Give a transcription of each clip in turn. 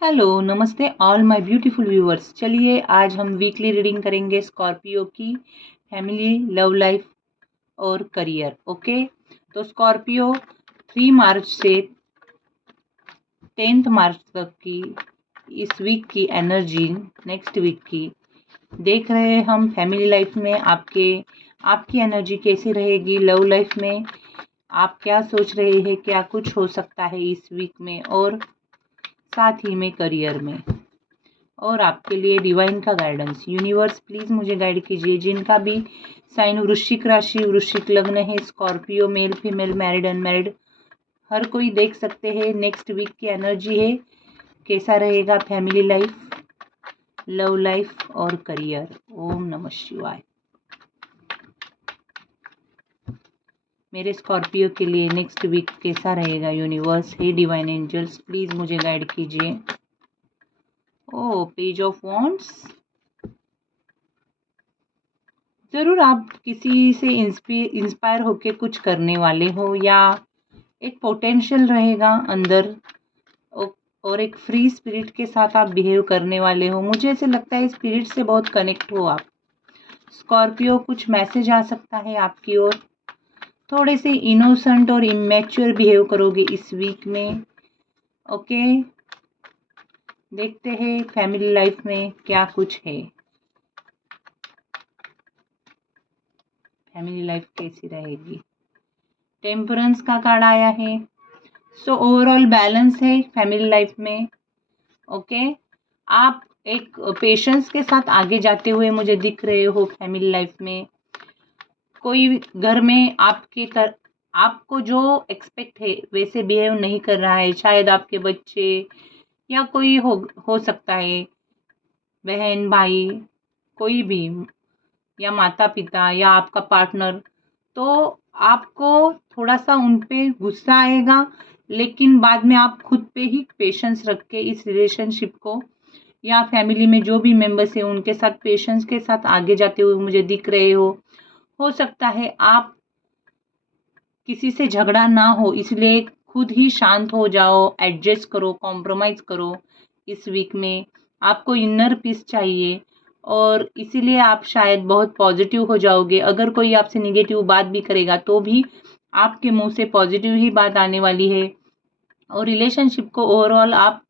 Hello नमस्ते all my beautiful viewers. चलिए आज हम वीकली रीडिंग करेंगे स्कॉर्पियो की फैमिली, लव लाइफ और करियर। ओके, तो स्कॉर्पियो 3 मार्च से 10 मार्च तक की इस वीक की एनर्जी, नेक्स्ट वीक की देख रहे हैं हम। फैमिली लाइफ में आपकी एनर्जी कैसी रहेगी, लव लाइफ में आप क्या सोच रहे हैं, क्या कुछ हो सकता है इस वीक में, और साथ ही में करियर में। और आपके लिए डिवाइन का गाइडेंस, यूनिवर्स प्लीज मुझे गाइड कीजिए। जिनका भी साइन वृश्चिक राशि, वृश्चिक लग्न है, Scorpio male female married unmarried हर कोई देख सकते हैं। नेक्स्ट वीक की एनर्जी है, कैसा रहेगा फैमिली लाइफ, लव लाइफ और करियर। ओम नमः शिवाय। मेरे स्कॉर्पियो के लिए नेक्स्ट वीक कैसा रहेगा यूनिवर्स है, डिवाइन एंजल्स प्लीज मुझे गाइड कीजिए। ओ पेज ऑफ वॉन्ड्स, जरूर आप किसी से इंस्पायर होके कुछ करने वाले हो, या एक पोटेंशियल रहेगा अंदर, और एक फ्री स्पिरिट के साथ आप बिहेव करने वाले हो। मुझे ऐसे लगता है स्पिरिट से बहुत कनेक्ट हो आप स्कॉर्पियो। कुछ मैसेज आ सकता है आपकी ओर। थोड़े से इनोसेंट और इमेच्योर बिहेव करोगे इस वीक में। ओके, देखते हैं फैमिली लाइफ में क्या कुछ है, फैमिली लाइफ कैसी रहेगी। टेम्परेंस का कार्ड आया है, सो ओवरऑल बैलेंस है फैमिली लाइफ में। ओके, आप एक पेशेंस के साथ आगे जाते हुए मुझे दिख रहे हो फैमिली लाइफ में। कोई घर में आपको जो एक्सपेक्ट है वैसे बिहेव नहीं कर रहा है, शायद आपके बच्चे या कोई हो सकता है, बहन भाई कोई भी, या माता पिता या आपका पार्टनर। तो आपको थोड़ा सा उन पे गुस्सा आएगा, लेकिन बाद में आप खुद पे ही पेशेंस रख के इस रिलेशनशिप को, या फैमिली में जो भी मेंबर्स हैं उनके साथ पेशेंस के साथ आगे जाते हुए मुझे दिख रहे हो सकता है आप किसी से झगड़ा ना हो, इसलिए खुद ही शांत हो जाओ, एडजस्ट करो, कॉम्प्रोमाइज करो। इस वीक में आपको इनर पीस चाहिए, और इसीलिए आप शायद बहुत पॉजिटिव हो जाओगे। अगर कोई आपसे निगेटिव बात भी करेगा तो भी आपके मुंह से पॉजिटिव ही बात आने वाली है, और रिलेशनशिप को ओवरऑल आप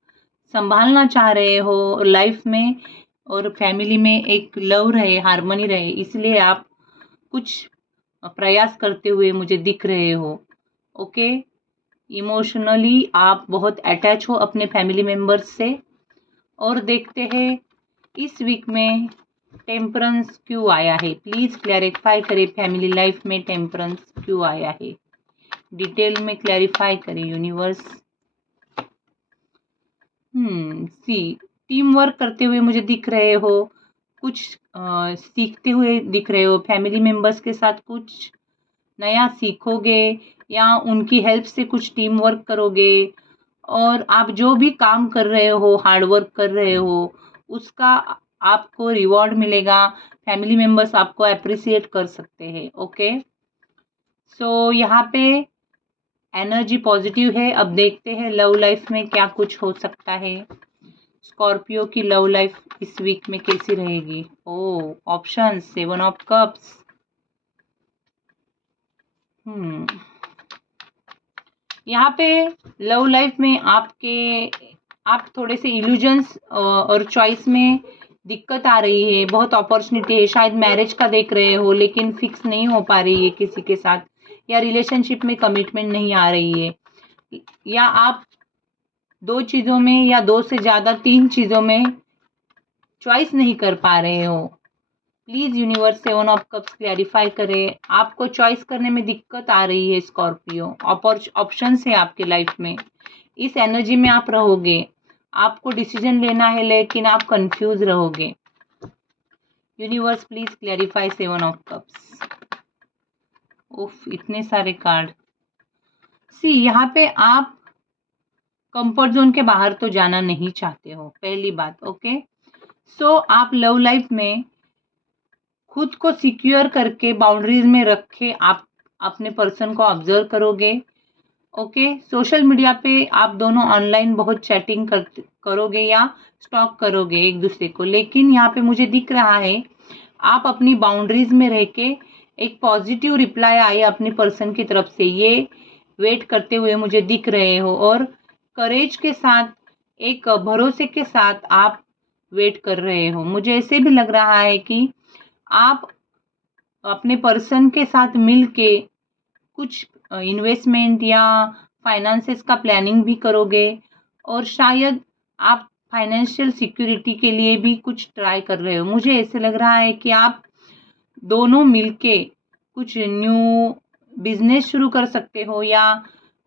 संभालना चाह रहे हो लाइफ में, और फैमिली में एक लव रहे, हार्मनी रहे, इसलिए आप कुछ प्रयास करते हुए मुझे दिख रहे हो। ओके, इमोशनली आप बहुत अटैच हो अपने फैमिली मेंबर्स से। और देखते हैं इस वीक में टेम्परेंस क्यों आया है, प्लीज क्लैरिफाई करें फैमिली लाइफ में टेम्परेंस क्यों आया है, डिटेल में क्लैरिफाई करें यूनिवर्स। सी टीम वर्क करते हुए मुझे दिख रहे हो, कुछ सीखते हुए दिख रहे हो फैमिली मेंबर्स के साथ, कुछ नया सीखोगे या उनकी हेल्प से कुछ टीम वर्क करोगे। और आप जो भी काम कर रहे हो, हार्ड वर्क कर रहे हो, उसका आपको रिवॉर्ड मिलेगा। फैमिली मेंबर्स आपको अप्रिसिएट कर सकते हैं। ओके, सो यहाँ पे एनर्जी पॉजिटिव है। अब देखते हैं लव लाइफ में क्या कुछ हो सकता है। स्कॉर्पियो की लव लाइफ इस वीक में कैसी रहेगी। ओ ऑप्शन 7 ऑफ कप्स। यहाँ पे लव लाइफ में आप थोड़े से इल्यूजन्स और चॉइस में दिक्कत आ रही है, बहुत अपॉर्चुनिटी है। शायद मैरिज का देख रहे हो लेकिन फिक्स नहीं हो पा रही है किसी के साथ, या रिलेशनशिप में कमिटमेंट नहीं आ रही है, या आप 2 चीज़ों में या 2 से ज़्यादा 3 चीज़ों में चॉइस नहीं कर पा रहे हो। Please universe 7 of cups clarify करें, आपको चॉइस करने में दिक्कत आ रही है स्कॉर्पियो। ऑप्शंस है आपके लाइफ में, इस एनर्जी में आप रहोगे, आपको डिसीजन लेना है लेकिन आप कंफ्यूज रहोगे। Universe please clarify 7 of cups. उफ, इतने सारे कार्ड। यहाँ पे आप कंफर्ट जोन के बाहर तो जाना नहीं चाहते हो, पहली बात। ओके, सो आप लव लाइफ में खुद को सिक्योर करके बाउंड्रीज में रख के आप अपने पर्सन को ऑब्जर्व करोगे। ओके, सोशल मीडिया पे आप दोनों ऑनलाइन बहुत चैटिंग करोगे या स्टॉक करोगे एक दूसरे को, लेकिन यहाँ पे मुझे दिख रहा है आप अपनी बाउंड्रीज में रह के एक पॉजिटिव रिप्लाई आए अपने पर्सन की तरफ से, ये वेट करते हुए मुझे दिख रहे हो, और करेज के साथ, एक भरोसे के साथ आप वेट कर रहे हो। मुझे ऐसे भी लग रहा है कि आप अपने पर्सन के साथ मिल के कुछ इन्वेस्टमेंट या फाइनेंसेस का प्लानिंग भी करोगे, और शायद आप फाइनेंशियल सिक्योरिटी के लिए भी कुछ ट्राई कर रहे हो। मुझे ऐसे लग रहा है कि आप दोनों मिलके कुछ न्यू बिजनेस शुरू कर सकते हो या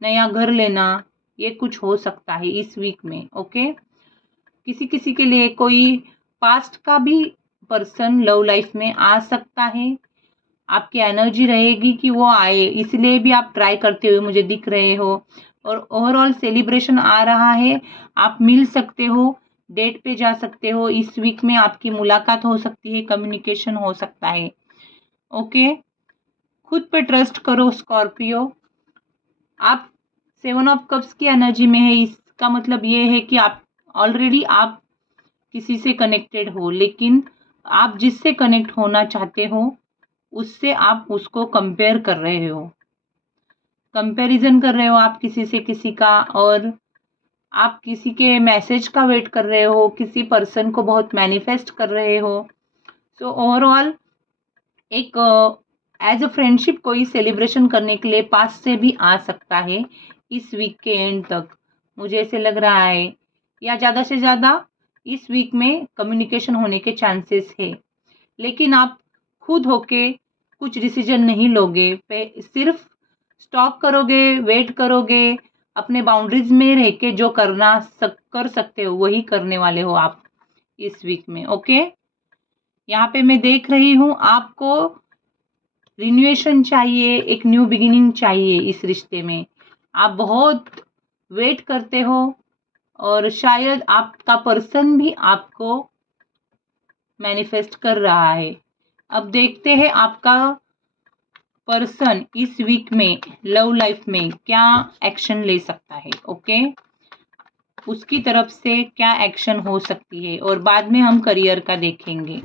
नया घर लेना, ये कुछ हो सकता है इस वीक में। ओके, किसी किसी के लिए कोई पास्ट का भी पर्सन लव लाइफ में आ सकता है, आपकी एनर्जी रहेगी कि वो आए, इसलिए भी आप ट्राई करते हुए मुझे दिख रहे हो। और ओवरऑल सेलिब्रेशन आ रहा है, आप मिल सकते हो, डेट पे जा सकते हो, इस वीक में आपकी मुलाकात हो सकती है, कम्युनिकेशन हो सकता है। ओके, खुद पे ट्रस्ट करो स्कॉर्पियो। आप 7 ऑफ कप्स की एनर्जी में है, इसका मतलब ये है कि आप ऑलरेडी आप किसी से कनेक्टेड हो, लेकिन आप जिससे कनेक्ट होना चाहते हो उससे आप उसको कंपेयर कर रहे हो, कंपैरिजन कर रहे हो आप किसी से किसी का, और आप किसी के मैसेज का वेट कर रहे हो, किसी पर्सन को बहुत मैनिफेस्ट कर रहे हो। सो ओवरऑल एक एज अ फ्रेंडशिप कोई सेलिब्रेशन करने के लिए पास से भी आ सकता है इस वीक के एंड तक, मुझे ऐसे लग रहा है, या ज़्यादा से ज़्यादा इस वीक में कम्युनिकेशन होने के चांसेस है। लेकिन आप खुद होके कुछ डिसीजन नहीं लोगे, सिर्फ स्टॉक करोगे, वेट करोगे, अपने बाउंड्रीज में रह के जो कर सकते हो वही करने वाले हो आप इस वीक में। ओके, यहाँ पे मैं देख रही हूँ आपको रिन्यूएशन चाहिए, एक न्यू बिगिनिंग चाहिए इस रिश्ते में, आप बहुत वेट करते हो, और शायद आपका पर्सन भी आपको मैनिफेस्ट कर रहा है। अब देखते हैं आपका पर्सन इस वीक में लव लाइफ में क्या एक्शन ले सकता है। ओके, उसकी तरफ से क्या एक्शन हो सकती है, और बाद में हम करियर का देखेंगे।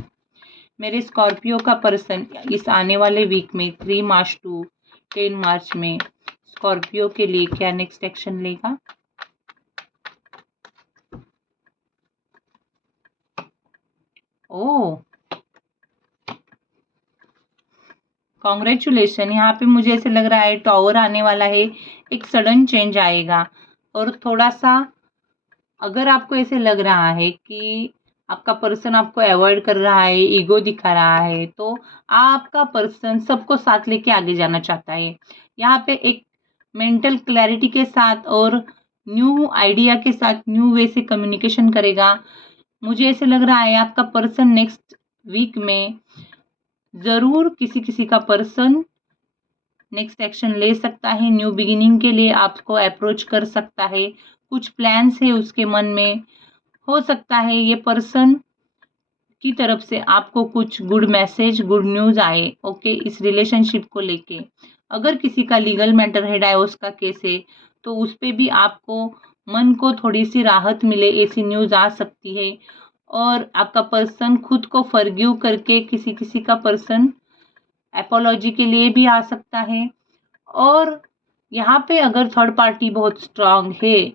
मेरे स्कॉर्पियो का पर्सन इस आने वाले वीक में 3 मार्च टू 10 मार्च में स्कॉर्पियो के लिए क्या नेक्स्ट एक्शन लेगा। ओह, कॉन्ग्रेचुलेशन, यहाँ पे मुझे ऐसे लग रहा है टॉवर आने वाला है, एक सडन चेंज आएगा। और थोड़ा सा अगर आपको ऐसे लग रहा है कि आपका पर्सन आपको अवॉइड कर रहा है, ईगो दिखा रहा है, तो आपका पर्सन सबको साथ लेके आगे जाना चाहता है। यहाँ पे एक मेंटल क्लैरिटी के साथ और न्यू आइडिया के साथ न्यू वे से कम्युनिकेशन करेगा। मुझे ऐसे लग रहा है आपका पर्सन नेक्स्ट वीक में ज़रूर किसी किसी का पर्सन नेक्स्ट एक्शन ले सकता है, न्यू बिगिनिंग के लिए आपको अप्रोच कर सकता है, कुछ प्लान्स है उसके मन में, हो सकता है ये पर्सन की तरफ से आपको कुछ गुड मैसेज, गुड न्यूज़ आए। ओके, इस रिलेशनशिप को लेके अगर किसी का लीगल मैटर है, डाइवोर्स का केस है, तो उस पे भी आपको मन को थोड़ी सी राहत मिले, ऐसी न्यूज़ आ सकती है। और आपका पर्सन खुद को फॉरगिव करके किसी किसी का पर्सन एपोलॉजी के लिए भी आ सकता है। और यहाँ पे अगर थर्ड पार्टी बहुत स्ट्रांग है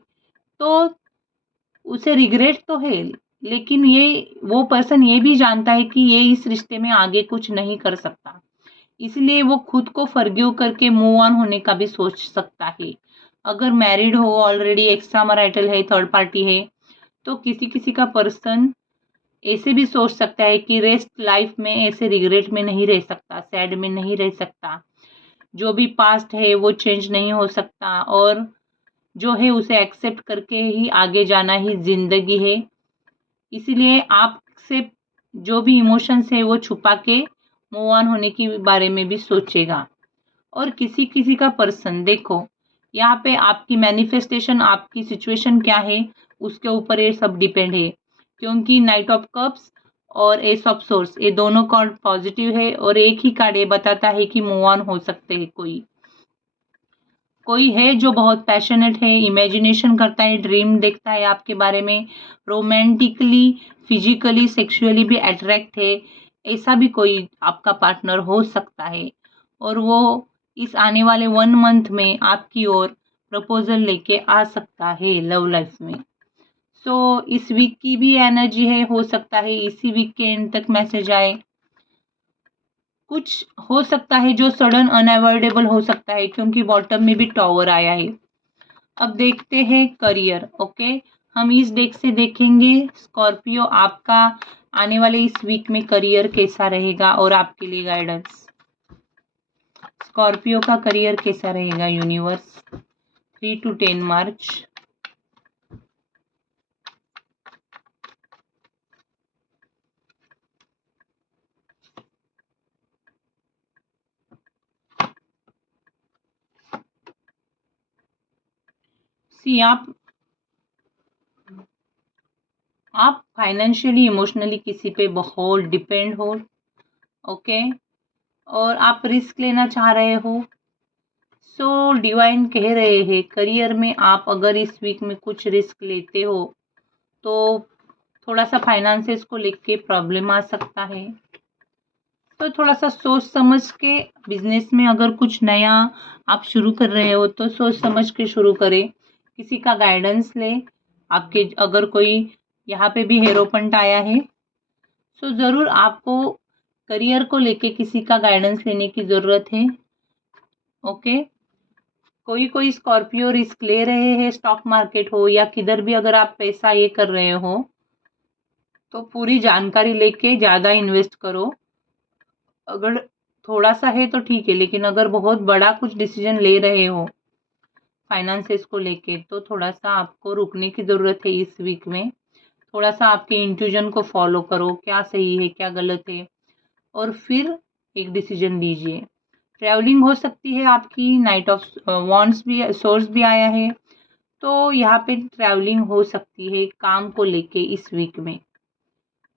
तो उसे रिग्रेट तो है, लेकिन ये वो पर्सन ये भी जानता है कि ये इस रिश्ते में आगे कुछ नहीं कर सकता, इसलिए वो खुद को फॉरगिव करके मूव ऑन होने का भी सोच सकता है। अगर मैरिड हो, ऑलरेडी एक्स्ट्रा मैरिटल है, थर्ड पार्टी है, तो किसी किसी का पर्सन ऐसे भी सोच सकता है कि रेस्ट लाइफ में ऐसे रिग्रेट में नहीं रह सकता, सैड में नहीं रह सकता, जो भी पास्ट है वो चेंज नहीं हो सकता, और जो है उसे एक्सेप्ट करके ही आगे जाना ही जिंदगी है। इसीलिए आपसे जो भी इमोशंस है वो छुपा के मूव ऑन होने के बारे में भी सोचेगा। और किसी किसी का पर्सन देखो, यहाँ पे आपकी मैनिफेस्टेशन, आपकी सिचुएशन क्या है उसके ऊपर ये सब डिपेंड है, क्योंकि नाइट ऑफ कप्स और एस ऑफ सोर्स ये दोनों कार्ड पॉजिटिव है, और एक ही कार्ड ये बताता है कि मूव ऑन हो सकते हैं कोई। कोई है जो बहुत पैशनेट है, इमेजिनेशन करता है, ड्रीम देखता है आपके बारे में, रोमांटिकली, फिजिकली, सेक्सुअली भी अट्रैक्ट है, ऐसा भी कोई आपका पार्टनर हो सकता है। और वो इस आने वाले 1 मंथ में आपकी ओर प्रपोजल लेके आ सकता है लव लाइफ में। सो इस वीक की भी एनर्जी है, हो सकता है इसी वीक के एंड तक मैसेज आए। कुछ हो सकता है जो सडन अनअवॉइडेबल हो सकता है, क्योंकि बॉटम में भी टॉवर आया है। अब देखते हैं करियर। ओके, हम इस डेक से देखेंगे स्कॉर्पियो आपका आने वाले इस वीक में करियर कैसा रहेगा और आपके लिए गाइडेंस। स्कॉर्पियो का करियर कैसा रहेगा यूनिवर्स, 3 to 10 मार्च। सी आप फाइनेंशियली इमोशनली किसी पे बहुत डिपेंड हो। ओके, और आप रिस्क लेना चाह रहे हो। सो डिवाइन कह रहे हैं करियर में आप अगर इस वीक में कुछ रिस्क लेते हो तो थोड़ा सा फाइनेंसेस को लेके प्रॉब्लम आ सकता है। तो थोड़ा सा सोच समझ के बिजनेस में अगर कुछ नया आप शुरू कर रहे हो तो सोच समझ के शुरू करें, किसी का गाइडेंस ले। आपके अगर कोई यहाँ पे भी हेरोपंट आया है, सो ज़रूर आपको करियर को लेके किसी का गाइडेंस लेने की ज़रूरत है। ओके, कोई स्कॉर्पियो रिस्क ले रहे हैं, स्टॉक मार्केट हो या किधर भी अगर आप पैसा ये कर रहे हो तो पूरी जानकारी लेके ज़्यादा इन्वेस्ट करो। अगर थोड़ा सा है तो ठीक है, लेकिन अगर बहुत बड़ा कुछ डिसीजन ले रहे हो फाइनेंसेस को लेके तो थोड़ा सा आपको रुकने की ज़रूरत है इस वीक में। थोड़ा सा आपके इंट्यूजन को फॉलो करो, क्या सही है क्या गलत है, और फिर एक डिसीजन लीजिए। ट्रैवलिंग हो सकती है आपकी, नाइट ऑफ वॉन्ड्स भी, सोर्स भी आया है, तो यहाँ पे ट्रैवलिंग हो सकती है काम को लेके इस वीक में।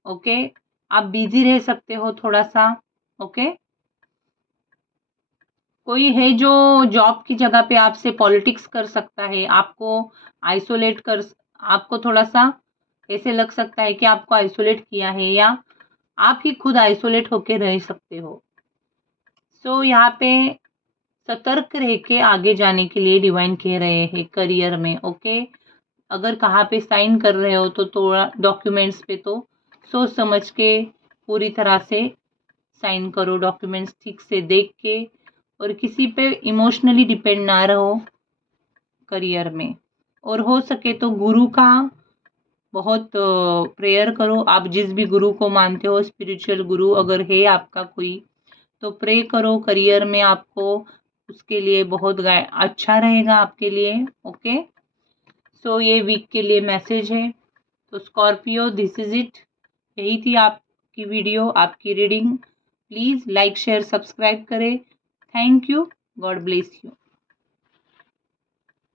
ओके, आप बिजी रह सकते हो थोड़ा सा। ओके, कोई है जो जॉब की जगह पे आपसे पॉलिटिक्स कर सकता है, आपको आइसोलेट कर, आपको थोड़ा सा ऐसे लग सकता है कि आपको आइसोलेट किया है या आप ही खुद आइसोलेट होके रह सकते हो। सो यहाँ पे सतर्क रह के आगे जाने के लिए डिवाइन कह रहे हैं करियर में। ओके, अगर कहाँ पे साइन कर रहे हो तो थोड़ा डॉक्यूमेंट्स पे तो सोच समझ के पूरी तरह से साइन करो, डॉक्यूमेंट्स ठीक से देख के, और किसी पे इमोशनली डिपेंड ना रहो करियर में। और हो सके तो गुरु का बहुत प्रेयर करो। आप जिस भी गुरु को मानते हो, स्पिरिचुअल गुरु अगर है आपका कोई, तो प्रे करो करियर में आपको उसके लिए बहुत अच्छा रहेगा आपके लिए। ओके, सो ये वीक के लिए मैसेज है। तो स्कॉर्पियो, दिस इज इट। यही थी आपकी वीडियो, आपकी reading. Please like share subscribe करें। Thank you, God bless you.